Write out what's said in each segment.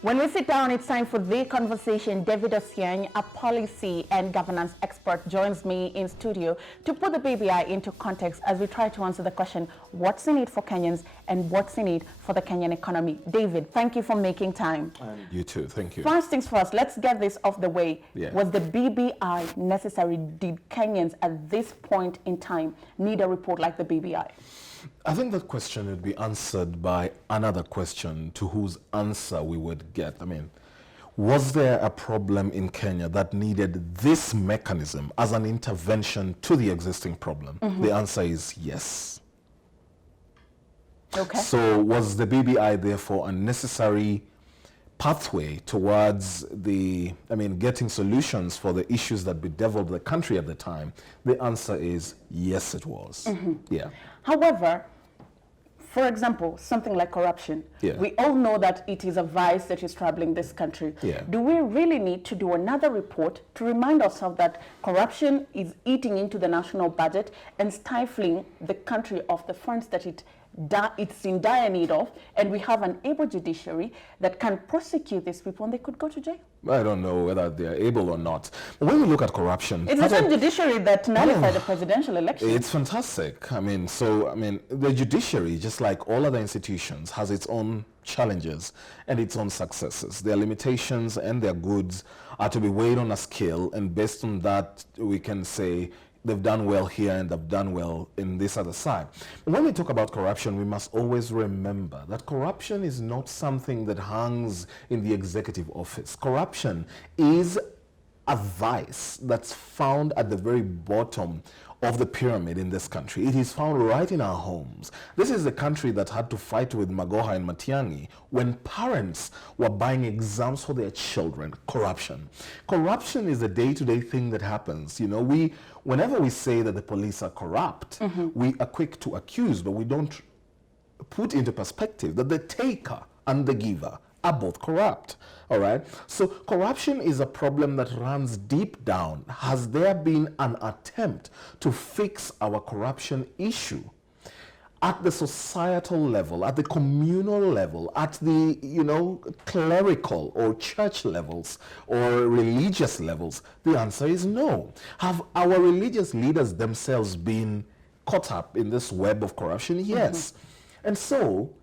When we sit down, it's time for the conversation. David Osiany, a policy and governance expert, joins me in studio to put the BBI into context as we try to answer the question, what's in it for Kenyans and what's in it for the Kenyan economy? David, thank you for making time. You too, thank you. First things first, let's get this off the way. Yeah. Was the BBI necessary? Did Kenyans at this point in time need a report like the BBI? I think that question would be answered by another question to whose answer we would get. I mean, was there a problem in Kenya that needed this mechanism as an intervention to the existing problem? The answer is yes. Okay. So was the BBI therefore a necessary pathway towards getting solutions for the issues that bedeviled the country at the time? The answer is yes, it was. Yeah. However, for example, something like corruption, we all know that it is a vice that is troubling this country. Do we really need to do another report to remind ourselves that corruption is eating into the national budget and stifling the country of the funds that it's in dire need of, and we have an able judiciary that can prosecute these people and they could go to jail? I don't know whether they're able or not. When we look at corruption... It's the same judiciary that nullified the presidential election. It's fantastic. The judiciary, just like all other institutions, has its own challenges and its own successes. Their limitations and their goods are to be weighed on a scale, and based on that, we can say they've done well here and they've done well in this other side. When we talk about corruption, we must always remember that corruption is not something that hangs in the executive office. Corruption is a vice that's found at the very bottom of the pyramid in this country. It is found right in our homes. This is the country that had to fight with Magoha and Matiang'i when parents were buying exams for their children. Corruption. Corruption is a day-to-day thing that happens. Whenever we say that the police are corrupt, we are quick to accuse, but we don't put into perspective that the taker and the giver are both corrupt. All right. So corruption is a problem that runs deep down. Has there been an attempt to fix our corruption issue at the societal level, at the communal level, at the clerical or church levels or religious levels? The answer is no. Have our religious leaders themselves been caught up in this web of corruption? Yes. And so,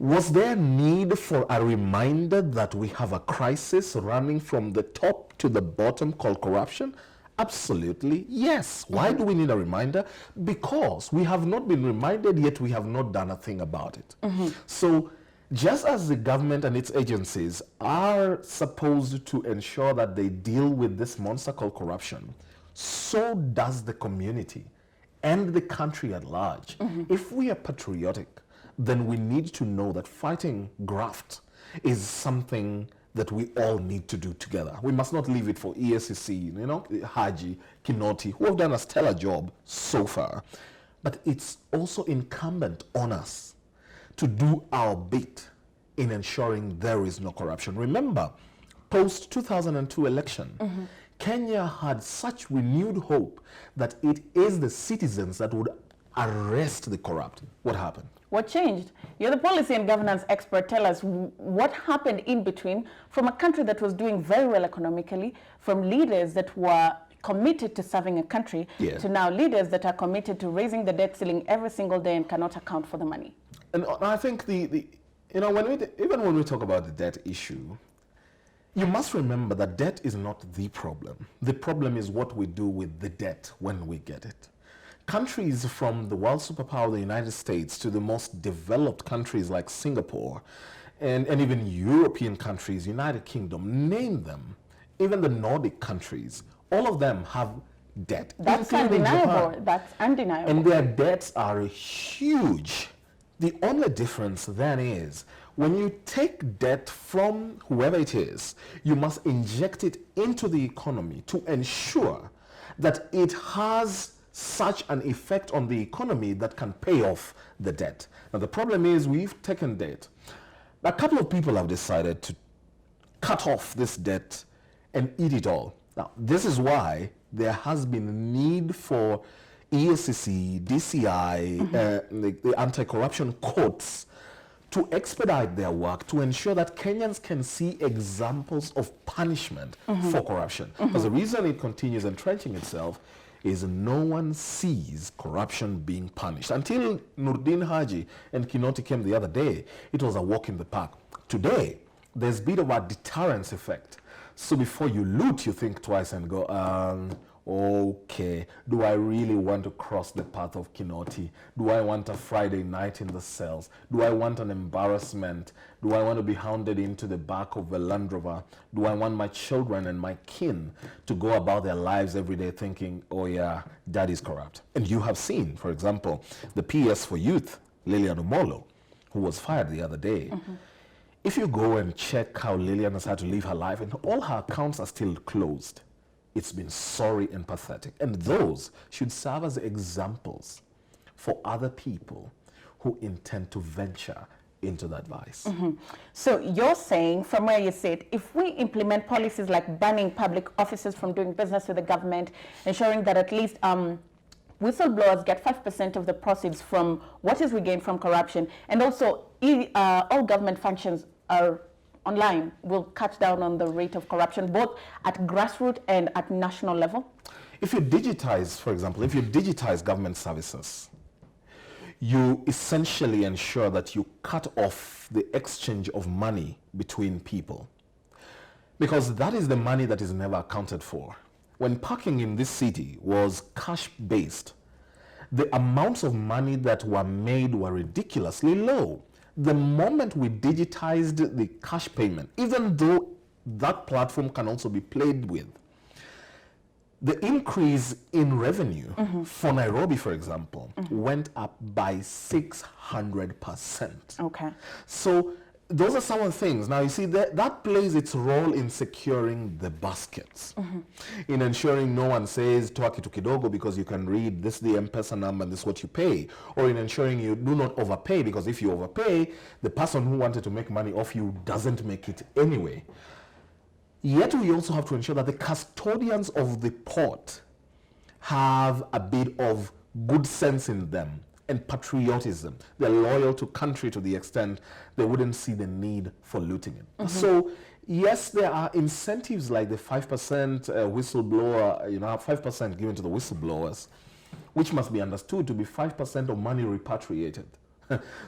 was there need for a reminder that we have a crisis running from the top to the bottom called corruption? Absolutely, yes. Why do we need a reminder? Because we have not been reminded, yet we have not done a thing about it. So, just as the government and its agencies are supposed to ensure that they deal with this monster called corruption, so does the community and the country at large. If we are patriotic, then we need to know that fighting graft is something that we all need to do together. We must not leave it for EACC, Haji, Kinoti, who have done a stellar job so far. But it's also incumbent on us to do our bit in ensuring there is no corruption. Remember, post-2002 election, Kenya had such renewed hope that it is the citizens that would arrest the corrupt. What happened? What changed? You're the policy and governance expert. Tell us what happened in between, from a country that was doing very well economically, from leaders that were committed to serving a country, to now leaders that are committed to raising the debt ceiling every single day and cannot account for the money. And I think when we talk about the debt issue, you must remember that debt is not the problem. The problem is what we do with the debt when we get it. Countries from the world superpower, the United States, to the most developed countries like Singapore, and even European countries, United Kingdom, name them, even the Nordic countries, all of them have debt. That's undeniable. That's undeniable. And their debts are huge. The only difference then is when you take debt from whoever it is, you must inject it into the economy to ensure that it has such an effect on the economy that can pay off the debt. Now the problem is we've taken debt. A couple of people have decided to cut off this debt and eat it all. Now this is why there has been a need for EACC, DCI, the anti-corruption courts to expedite their work, to ensure that Kenyans can see examples of punishment for corruption. Because the reason it continues entrenching itself is no one sees corruption being punished. Until Nurdin Haji and Kinoti came the other day, it was a walk in the park. Today, there's a bit of a deterrence effect. So before you loot, you think twice and go, okay, do I really want to cross the path of Kinoti? Do I want a Friday night in the cells? Do I want an embarrassment? Do I want to be hounded into the back of a Land Rover? Do I want my children and my kin to go about their lives every day thinking, oh yeah, daddy's corrupt? And you have seen, for example, the PS for Youth, Lilian Omolo, who was fired the other day. If you go and check how Lilian has had to live her life, and all her accounts are still closed, it's been sorry and pathetic. And those should serve as examples for other people who intend to venture into that vice. So you're saying, from where you sit, if we implement policies like banning public officers from doing business with the government, ensuring that at least whistleblowers get 5% of the proceeds from what is regained from corruption, and also all government functions are online, will cut down on the rate of corruption, both at grassroots and at national level? If you digitize, for example, if you digitize government services, you essentially ensure that you cut off the exchange of money between people, because that is the money that is never accounted for. When parking in this city was cash-based, the amounts of money that were made were ridiculously low. The moment we digitized the cash payment, even though that platform can also be played with, the increase in revenue for Nairobi, for example, went up by 600%. Okay. So those are some of the things. Now, you see, that plays its role in securing the baskets, in ensuring no one says, toa kitu kidogo, because you can read this the M-Pesa number and this is what you pay, or in ensuring you do not overpay, because if you overpay, the person who wanted to make money off you doesn't make it anyway. Yet we also have to ensure that the custodians of the port have a bit of good sense in them and patriotism. They're loyal to country to the extent they wouldn't see the need for looting it. So yes, there are incentives like the 5% whistleblower, 5% given to the whistleblowers, which must be understood to be 5% of money repatriated.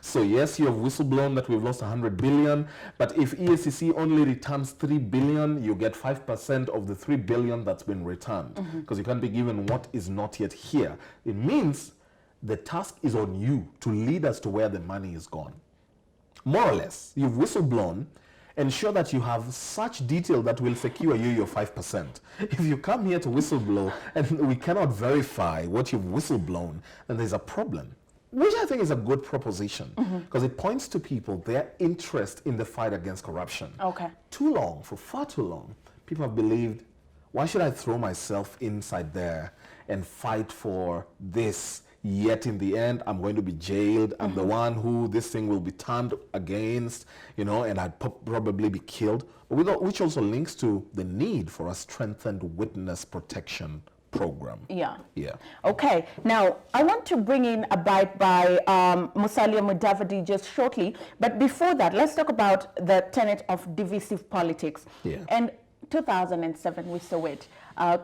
So yes, you have whistleblown that we've lost 100 billion, but if EACC only returns 3 billion, you get 5% of the 3 billion that's been returned, because you can't be given what is not yet here. It means the task is on you to lead us to where the money is gone. More or less, you've whistleblown, ensure that you have such detail that will secure you your 5%. If you come here to whistleblow and we cannot verify what you've whistleblown, then there's a problem, which I think is a good proposition, because it points to people, their interest in the fight against corruption. Okay. Too long, for far too long, people have believed, why should I throw myself inside there and fight for this? Yet in the end, I'm going to be jailed. I'm the one who this thing will be turned against, and I'd probably be killed. Which also links to the need for a strengthened witness protection program. Yeah. Yeah. Okay. Now, I want to bring in a bite by Musalia Mudavadi just shortly. But before that, let's talk about the tenet of divisive politics. Yeah. And 2007, we saw it.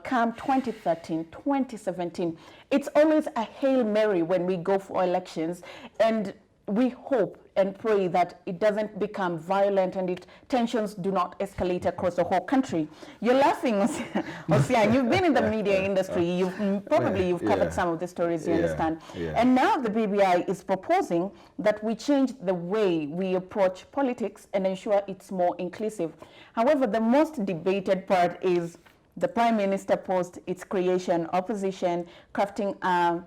Come 2013, 2017, it's always a Hail Mary when we go for elections, and we hope and pray that it doesn't become violent and tensions do not escalate across the whole country. You're laughing, Osiany. You've been in the media industry. You've covered some of the stories, you understand. Yeah. And now the BBI is proposing that we change the way we approach politics and ensure it's more inclusive. However, the most debated part is the Prime Minister post, its creation, opposition, crafting a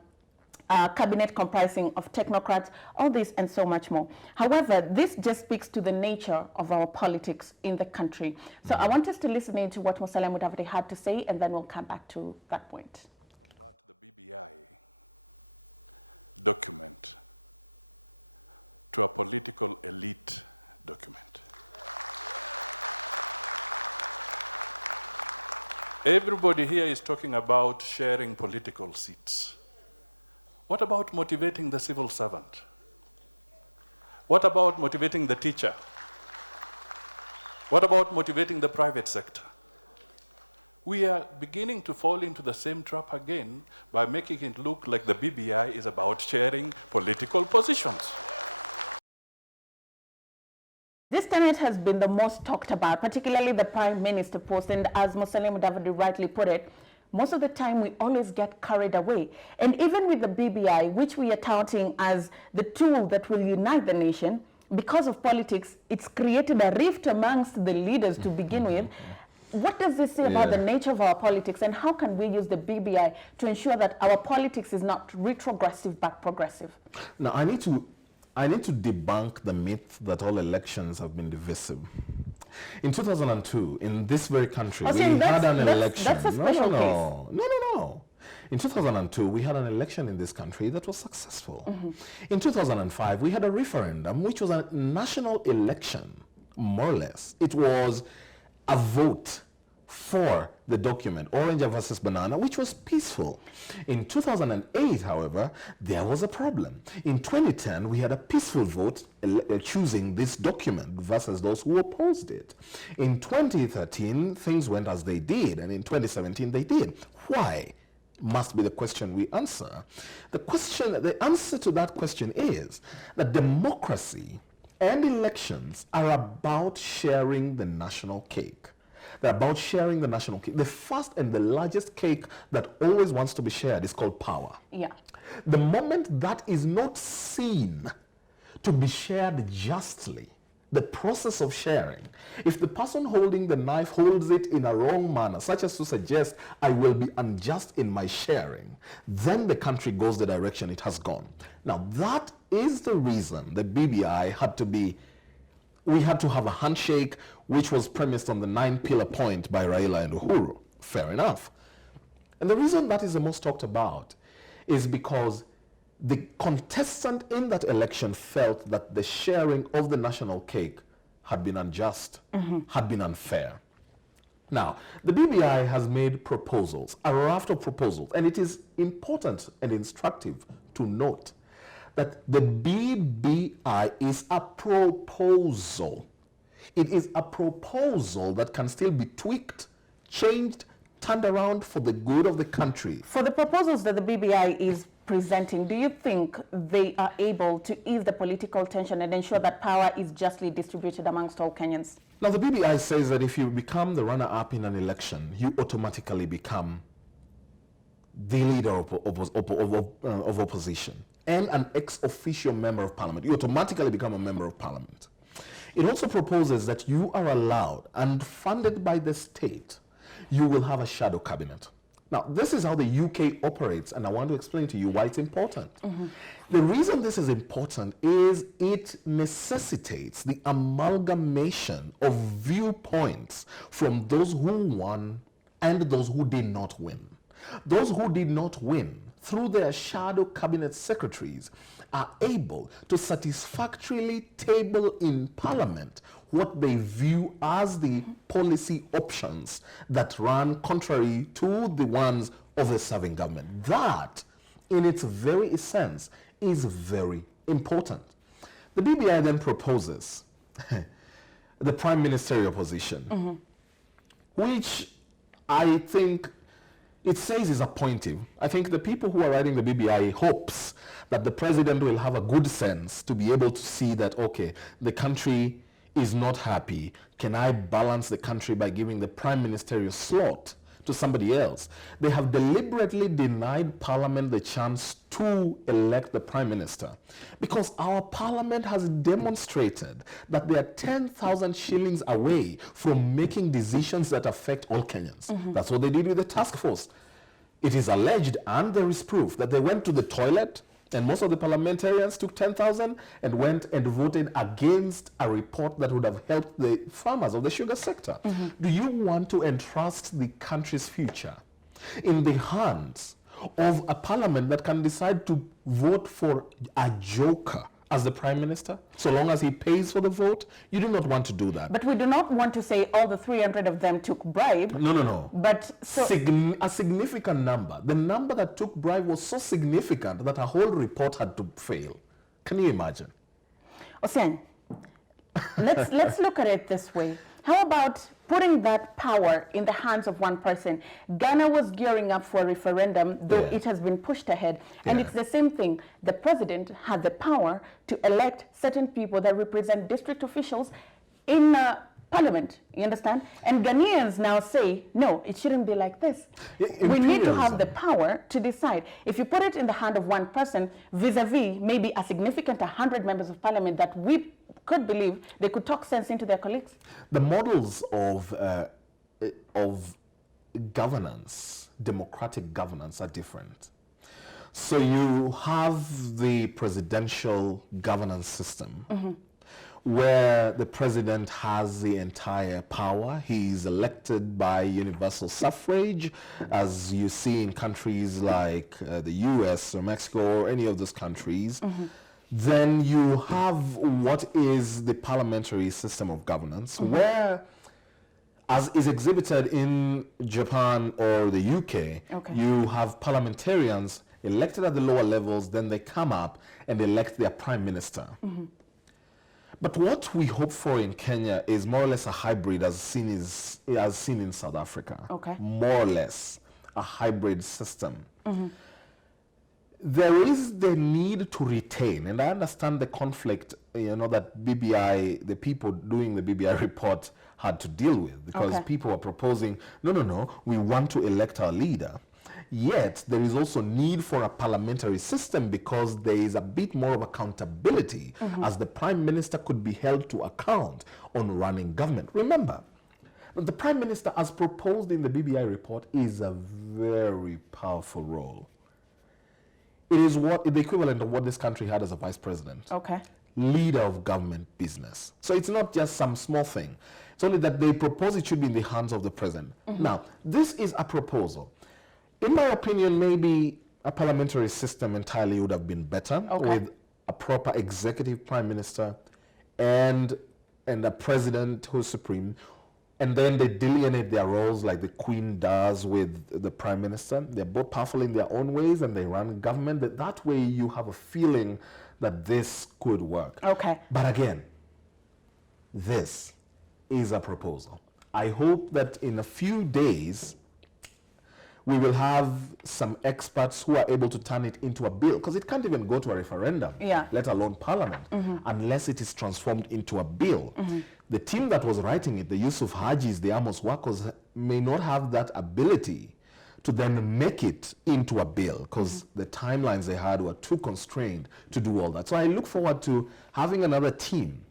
cabinet comprising of technocrats, all this and so much more. However, this just speaks to the nature of our politics in the country. So I want us to listen in to what Musalia Mudavadi had to say, and then we'll come back to that point. What about educating the teachers? What about educating the practices? We are to only what can be. Like also just look like the BBI is not fairly political. This tenet has been the most talked about, particularly the Prime Minister post, and as Muslim David rightly put it, most of the time we always get carried away. And even with the BBI, which we are touting as the tool that will unite the nation, because of politics, it's created a rift amongst the leaders to begin with. What does this say about the nature of our politics, and how can we use the BBI to ensure that our politics is not retrogressive but progressive? Now, I need to debunk the myth that all elections have been divisive. In 2002, in this very country, we had an election. That's a special case. No. In 2002, we had an election in this country that was successful. In 2005, we had a referendum, which was a national election, more or less. It was a vote for the document, Orange versus Banana, which was peaceful. In 2008, however, there was a problem. In 2010, we had a peaceful vote choosing this document versus those who opposed it. In 2013, things went as they did, and in 2017, they did. Why? Must be the question we answer. The answer to that question is that democracy and elections are about sharing the national cake. They're about sharing the national cake. The first and the largest cake that always wants to be shared is called power. Yeah. The moment that is not seen to be shared justly, the process of sharing, if the person holding the knife holds it in a wrong manner, such as to suggest, I will be unjust in my sharing, then the country goes the direction it has gone. Now, that is the reason the BBI we had to have a handshake which was premised on the 9-pillar point by Raila and Uhuru. Fair enough. And the reason that is the most talked about is because the contestant in that election felt that the sharing of the national cake had been unjust, had been unfair. Now, the BBI has made proposals, a raft of proposals, and it is important and instructive to note that the BBI is a proposal. It is a proposal that can still be tweaked, changed, turned around for the good of the country. For the proposals that the BBI is presenting, do you think they are able to ease the political tension and ensure that power is justly distributed amongst all Kenyans? Now, the BBI says that if you become the runner-up in an election, you automatically become the leader of opposition and an ex-officio member of parliament. You automatically become a member of parliament. It also proposes that you are allowed and funded by the state, you will have a shadow cabinet. Now, this is how the UK operates, and I want to explain to you why it's important. The reason this is important is it necessitates the amalgamation of viewpoints from those who won and those who did not win. Those who did not win, through their shadow cabinet secretaries, are able to satisfactorily table in Parliament what they view as the policy options that run contrary to the ones of the serving government. That, in its very essence, is very important. The BBI then proposes the prime ministerial position, which I think it says is appointive. I think the people who are writing the BBI hopes that the president will have a good sense to be able to see that, okay, the country is not happy. Can I balance the country by giving the prime ministerial slot to somebody else? They have deliberately denied Parliament the chance to elect the prime minister because our Parliament has demonstrated that they are 10,000 shillings away from making decisions that affect all Kenyans. That's what they did with the task force. It is alleged, and there is proof, that they went to the toilet and most of the parliamentarians took 10,000 and went and voted against a report that would have helped the farmers of the sugar sector. Do you want to entrust the country's future in the hands of a parliament that can decide to vote for a joker as the prime minister, so long as he pays for the vote? You do not want to do that. But we do not want to say all the 300 of them took bribe. No. But so a significant number. The number that took bribe was so significant that a whole report had to fail. Can you imagine? Osiany, let's look at it this way. How about putting that power in the hands of one person? Ghana was gearing up for a referendum, though it has been pushed ahead. And it's the same thing. The president had the power to elect certain people that represent district officials in parliament, you understand? And Ghanaians now say, no, it shouldn't be like this. We need to have the power to decide. If you put it in the hand of one person, vis-a-vis maybe a significant 100 members of parliament that we could believe they could talk sense into their colleagues. The models of governance, democratic governance, are different. So you have the presidential governance system, where the president has the entire power. He is elected by universal suffrage, as you see in countries like the US or Mexico or any of those countries. Then you have what is the parliamentary system of governance, where, as is exhibited in Japan or the UK, you have parliamentarians elected at the lower levels, then they come up and elect their prime minister. But what we hope for in Kenya is more or less a hybrid as seen in South Africa. More or less a hybrid system. There is the need to retain, and I understand the conflict, that BBI, the people doing the BBI report had to deal with, because people are proposing, no, we want to elect our leader. Yet, there is also need for a parliamentary system, because there is a bit more of accountability, as the prime minister could be held to account on running government. Remember, the prime minister, as proposed in the BBI report, is a very powerful role. It is the equivalent of what this country had as a vice president. Leader of government business. So it's not just some small thing. It's only that they propose it should be in the hands of the president. Now, this is a proposal. In my opinion, maybe a parliamentary system entirely would have been better, with a proper executive prime minister and a president who's supreme. And then they delineate their roles like the Queen does with the Prime Minister. They're both powerful in their own ways, and they run government. That way you have a feeling that this could work. But again, this is a proposal. I hope that in a few days we will have some experts who are able to turn it into a bill, because it can't even go to a referendum, let alone parliament, unless it is transformed into a bill. The team that was writing it, the Yusuf Hajis, the Amos Wakos, may not have that ability to then make it into a bill, because the timelines they had were too constrained to do all that. So I look forward to having another team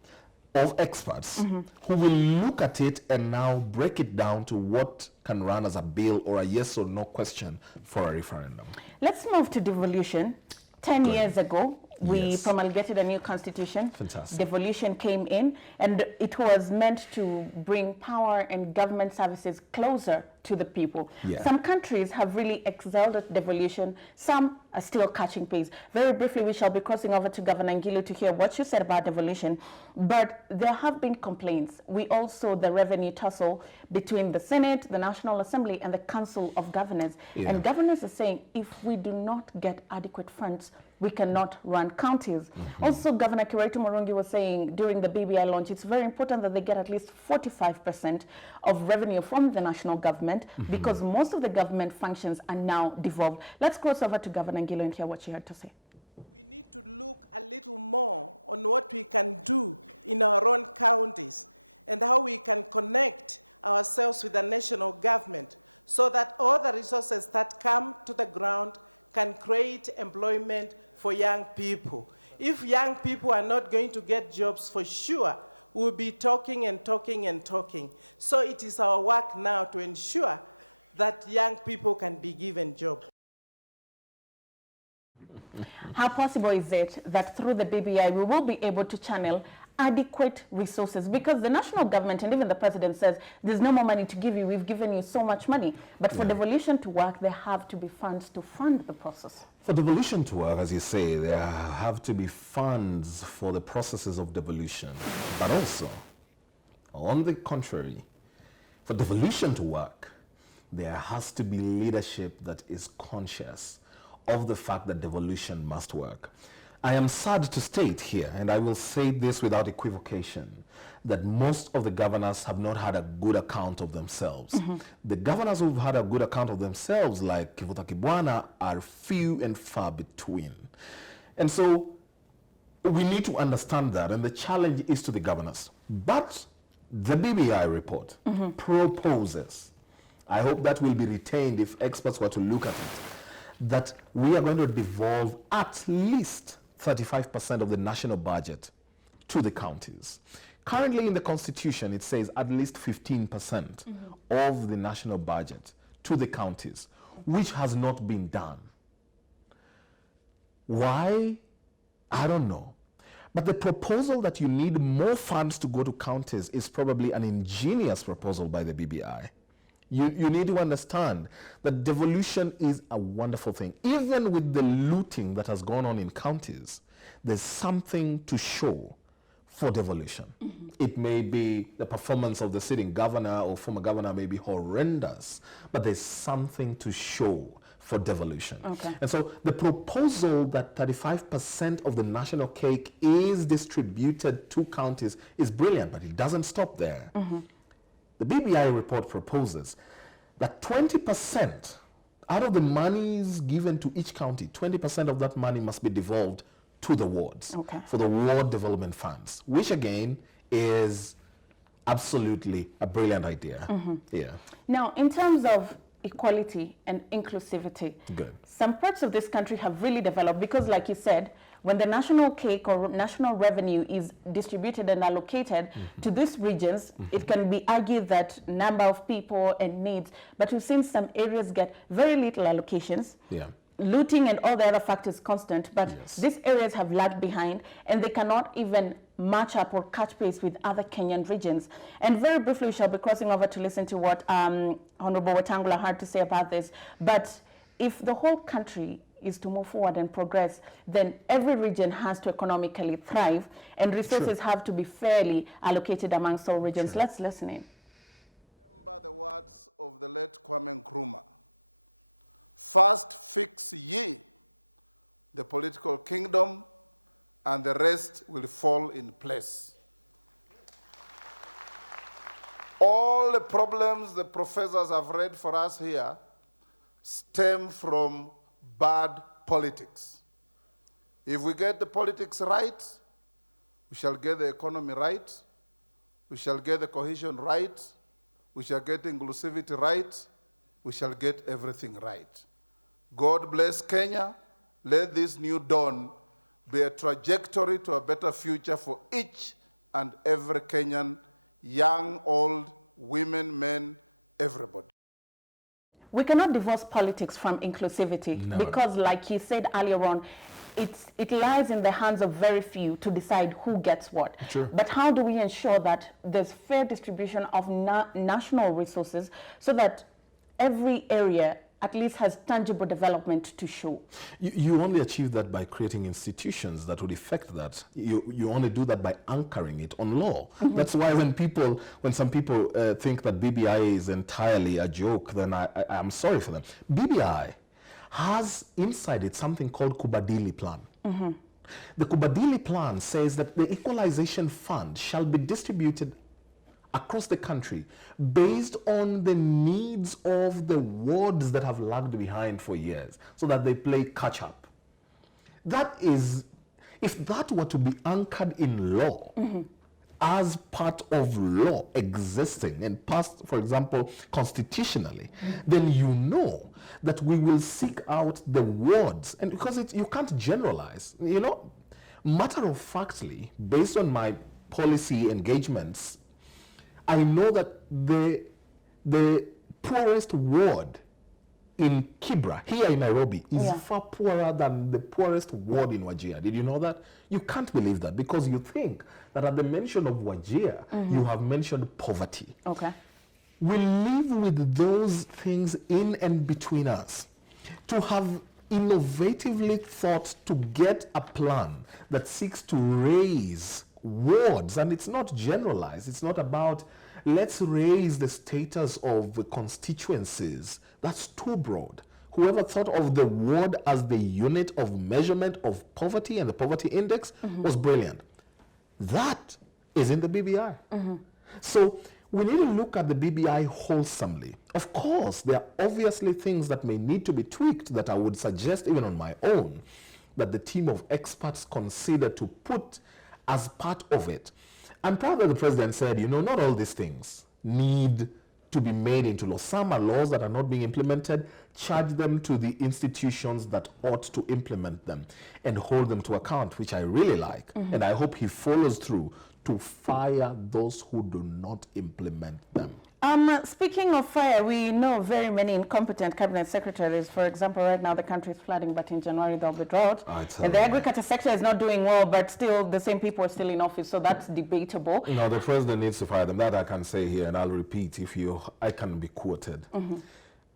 of experts who will look at it and now break it down to what can run as a bill or a yes or no question for a referendum. Let's move to devolution. 10 years ago, we promulgated a new constitution. Fantastic. Devolution came in, and it was meant to bring power and government services closer to the people. Some countries have really excelled at devolution. Some are still catching pace. Very briefly, we shall be crossing over to Governor Ngilu to hear what you said about devolution. But there have been complaints. We also the revenue tussle between the Senate, the National Assembly, and the Council of Governors. And governors are saying, if we do not get adequate funds, we cannot run counties. Also, Governor Kiraitu Murungi was saying during the BBI launch, it's very important that they get at least 45% of revenue from the national government, because most of the government functions are now devolved. Let's cross over to Governor Ngilu and hear what she had to say. Ourselves to the national government, so that all the resources that come to the ground can create employment for young people. If young people are not going to get jobs this year, we'll be talking and talking and talking. So it's our work now to ensure that young people will be given jobs. How possible is it that through the BBI we will be able to channel adequate resources? Because the national government and even the president says there's no more money to give you, we've given you so much money. But for devolution to work, there have to be funds to fund the process. For devolution to work, as you say, there have to be funds for the processes of devolution. But also, on the contrary, for devolution to work, there has to be leadership that is conscious of the fact that devolution must work. I am sad to state here, and I will say this without equivocation, that most of the governors have not had a good account of themselves. The governors who've had a good account of themselves, like Kivuta Kibwana, are few and far between. And so we need to understand that, and the challenge is to the governors. But the BBI report proposes, I hope that will be retained if experts were to look at it, that we are going to devolve at least 35% of the national budget to the counties. Currently in the Constitution, it says at least 15% of the national budget to the counties, which has not been done. Why? I don't know. But the proposal that you need more funds to go to counties is probably an ingenious proposal by the BBI. You need to understand that devolution is a wonderful thing. Even with the looting that has gone on in counties, there's something to show for devolution. It may be the performance of the sitting governor or former governor may be horrendous, but there's something to show for devolution. Okay. And so the proposal that 35% of the national cake is distributed to counties is brilliant, but it doesn't stop there. The BBI report proposes that 20% out of the monies given to each county, 20% of that money must be devolved to the wards for the ward development funds, which again is absolutely a brilliant idea. Yeah. Now, in terms of equality and inclusivity, some parts of this country have really developed because, like you said, when the national cake or national revenue is distributed and allocated to these regions, it can be argued that number of people and needs, but we've seen some areas get very little allocations. Looting and all the other factors constant, but these areas have lagged behind and they cannot even match up or catch pace with other Kenyan regions. And very briefly, we shall be crossing over to listen to what Honorable Wetangula had to say about this. But if the whole country is to move forward and progress, then every region has to economically thrive and resources have to be fairly allocated amongst all regions. Let's listen in. If we get the conflict right, we shall get the economic right, we shall get the culture right, we shall get the distributor right, we shall get the everything right. Going to be in Kenya, let this give them the trajectory for better future for peace and every Kenyan, young, old, women, men. We cannot divorce politics from inclusivity because, like you said earlier on, it lies in the hands of very few to decide who gets what. But how do we ensure that there's fair distribution of national resources so that every area at least has tangible development to show? You only achieve that by creating institutions that would effect that. You only do that by anchoring it on law. That's why when some people think that BBI is entirely a joke, then I'm sorry for them. BBI has inside it something called Kubadili Plan. The Kubadili Plan says that the equalization fund shall be distributed across the country based on the needs of the wards that have lagged behind for years so that they play catch up. That is, if that were to be anchored in law, as part of law existing and passed, for example, constitutionally, then you know that we will seek out the wards. And because you can't generalize, matter of factly, based on my policy engagements, I know that the poorest ward in Kibra, here in Nairobi, is far poorer than the poorest ward in Wajir. Did you know that? You can't believe that because you think that at the mention of Wajir, you have mentioned poverty. We live with those things in and between us. To have innovatively thought to get a plan that seeks to raise wards, and it's not generalized, it's not about let's raise the status of the constituencies. That's too broad. whoever thought of the ward as the unit of measurement of poverty and the poverty index was brilliant. That is in the BBI. So we need to look at the BBI wholesomely. Of course, there are obviously things that may need to be tweaked that I would suggest, even on my own, that the team of experts consider to put as part of it. I'm proud that the president said, not all these things need to be made into law. Some are laws that are not being implemented. Charge them to the institutions that ought to implement them and hold them to account, which I really like. And I hope he follows through to fire those who do not implement them. Speaking of fire, we know very many incompetent cabinet secretaries. For example, right now the country is flooding, but in January there'll be drought. And the agriculture sector is not doing well, but still the same people are still in office, so that's debatable. No, the president needs to fire them. That I can say here, and I'll repeat I can be quoted.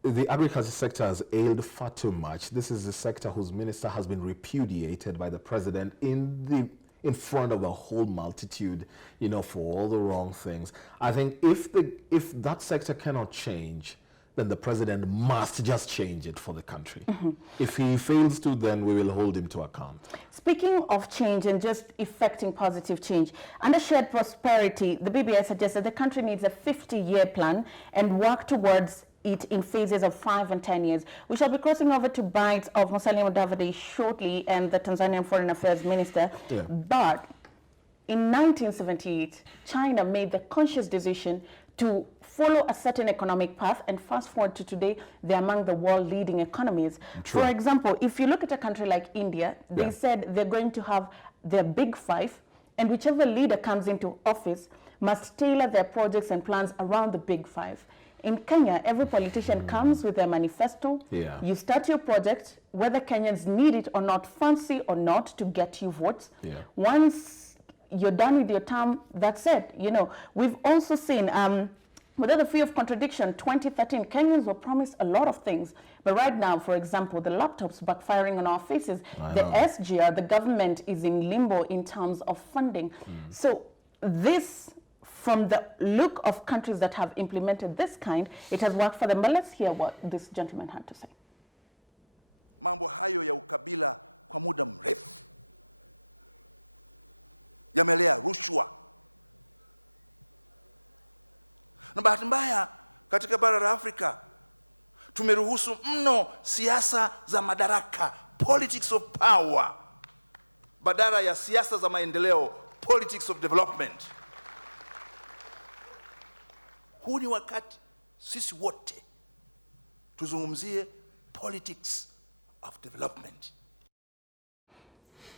The agriculture sector has ailed far too much. This is the sector whose minister has been repudiated by the president in front of a whole multitude, for all the wrong things. I think if that sector cannot change, then the president must just change it for the country. If he fails to, then we will hold him to account. Speaking of change and just effecting positive change, under shared prosperity, the BBI suggests that the country needs a 50-year plan and work towards it in phases of 5 and 10 years. We shall be crossing over to bites of Musalia Mudavadi shortly and the Tanzanian Foreign Affairs Minister. But in 1978, China made the conscious decision to follow a certain economic path, and fast forward to today, they're among the world leading economies. For example, if you look at a country like India, they said they're going to have their big 5, and whichever leader comes into office must tailor their projects and plans around the big 5. In Kenya, every politician comes with their manifesto. You start your project, whether Kenyans need it or not, fancy or not, to get you votes. Once you're done with your term, that's it. We've also seen, without the fear of contradiction, 2013, Kenyans were promised a lot of things. But right now, for example, the laptops backfiring on our faces, the SGR, the government is in limbo in terms of funding. So this, from the look of countries that have implemented this kind, it has worked for them. But let's hear what this gentleman had to say.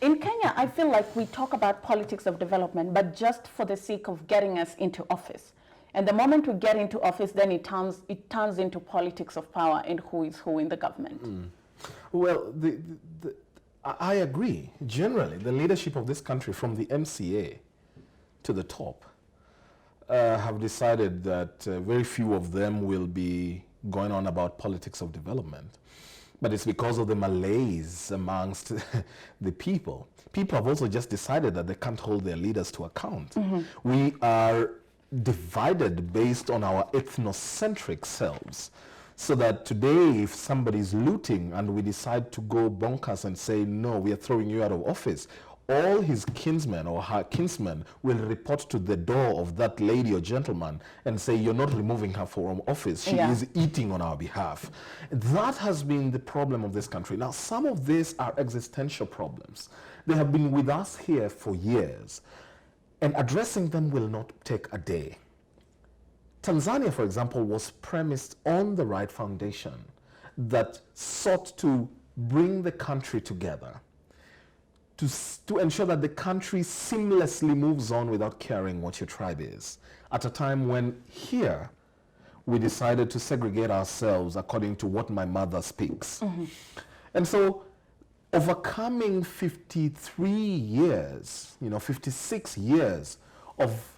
In Kenya, I feel like we talk about politics of development, but just for the sake of getting us into office. And the moment we get into office, then it turns into politics of power and who is who in the government. Well, I agree. Generally, the leadership of this country, from the MCA to the top, have decided that very few of them will be going on about politics of development. But it's because of the malaise amongst the people. People have also just decided that they can't hold their leaders to account. We are divided based on our ethnocentric selves. So that today, if somebody's looting and we decide to go bonkers and say, no, we are throwing you out of office, all his kinsmen or her kinsmen will report to the door of that lady or gentleman and say, you're not removing her from office. She is eating on our behalf. That has been the problem of this country. Now, some of these are existential problems. They have been with us here for years, and addressing them will not take a day. Tanzania, for example, was premised on the right foundation that sought to bring the country together, to ensure that the country seamlessly moves on without caring what your tribe is, at a time when here we decided to segregate ourselves according to what my mother speaks. And so overcoming 53 years, 56 years of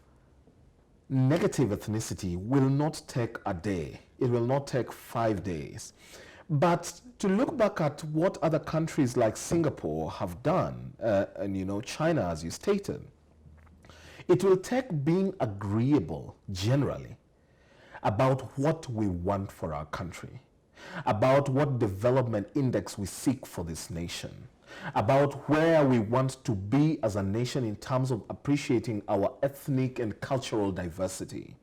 negative ethnicity will not take a day. It will not take 5 days. But to look back at what other countries like Singapore have done, and China, as you stated, it will take being agreeable generally about what we want for our country. about what development index we seek for this nation, about where we want to be as a nation in terms of appreciating our ethnic and cultural diversity,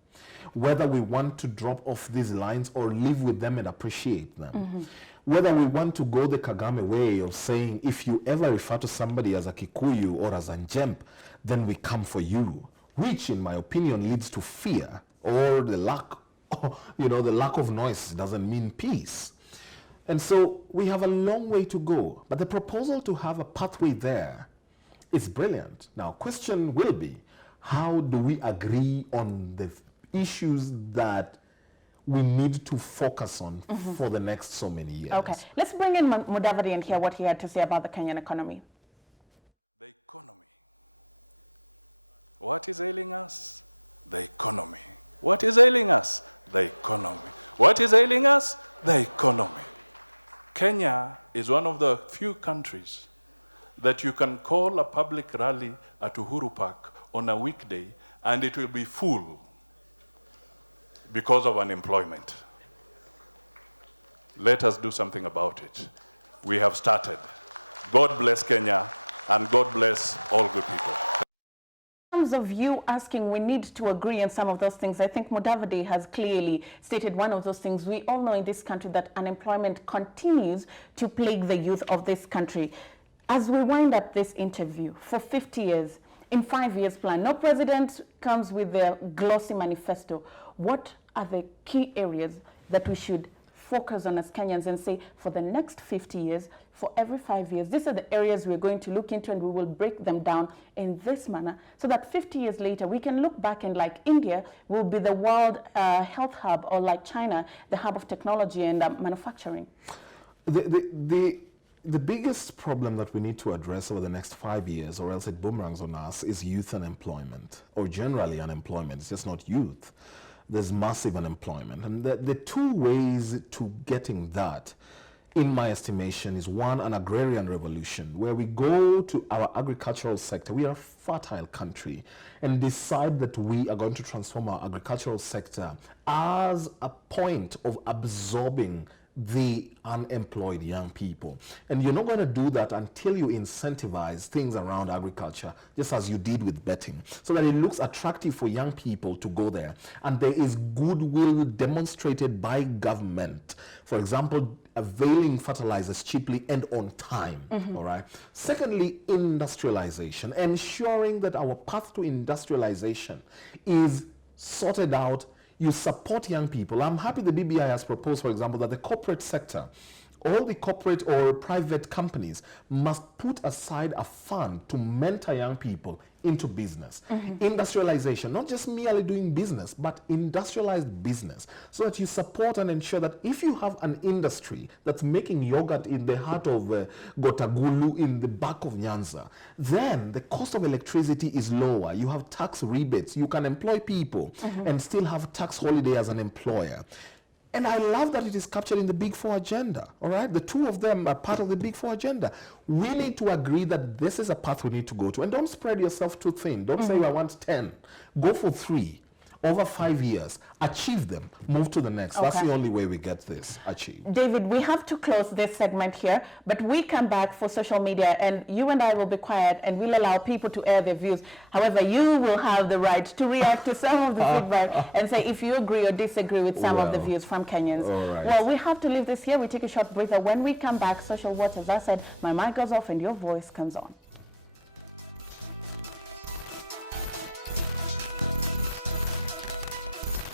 whether we want to drop off these lines or live with them and appreciate them, whether we want to go the Kagame way of saying, if you ever refer to somebody as a Kikuyu or as a Njemp, then we come for you, which in my opinion leads to fear, or the lack, the lack of noise doesn't mean peace. And so we have a long way to go, but the proposal to have a pathway there is brilliant. Now, question will be, how do we agree on the issues that we need to focus on for the next so many years? Okay, let's bring in Mudavadi and hear what he had to say about the Kenyan economy. Kenya is one of the few countries that you can turn a coffee drink and cook in a week, and it will be cool because of the dollar. Let us also get it. We have started. Not just Kenya, and no place for the In terms of you asking, we need to agree on some of those things. I think Mudavadi has clearly stated one of those things. We all know in this country that unemployment continues to plague the youth of this country. As we wind up this interview, for 50 years, in 5 years plan, no president comes with their glossy manifesto. What are the key areas that we should focus on as Kenyans and say, for the next 50 years, for every 5 years, these are the areas we're going to look into, and we will break them down in this manner so that 50 years later, we can look back and, like India, will be the world health hub, or like China, the hub of technology and manufacturing. The biggest problem that we need to address over the next 5 years, or else it boomerangs on us, is youth unemployment, or generally unemployment. It's just not youth. There's massive unemployment. And the two ways to getting that, in my estimation, is one, an agrarian revolution, where we go to our agricultural sector. We are a fertile country, and decide that we are going to transform our agricultural sector as a point of absorbing the unemployed young people. And you're not going to do that until you incentivize things around agriculture, just as you did with betting, so that it looks attractive for young people to go there. And there is goodwill demonstrated by government. For example, availing fertilizers cheaply and on time, all right? Secondly, industrialization, ensuring that our path to industrialization is sorted out. You support young people. I'm happy the BBI has proposed, for example, that the corporate sector, all the corporate or private companies must put aside a fund to mentor young people into business. Industrialization, not just merely doing business, but industrialized business, so that you support and ensure that if you have an industry that's making yogurt in the heart of Gotagulu in the back of Nyanza, then the cost of electricity is lower. You have tax rebates. You can employ people and still have tax holiday as an employer. And I love that it is captured in the Big Four agenda, all right? The two of them are part of the Big Four agenda. We need to agree that this is a path we need to go to. And don't spread yourself too thin. Don't say I want 10. Go for 3. Over 5 years, achieve them, move to the next. That's the only way we get this achieved. David, we have to close this segment here, but we come back for social media, and you and I will be quiet, and we'll allow people to air their views. However, you will have the right to react to some of the feedback and say if you agree or disagree with some of the views from Kenyans. Well, we have to leave this here. We take a short breather. When we come back, Social Watch, as I said, my mic goes off and your voice comes on.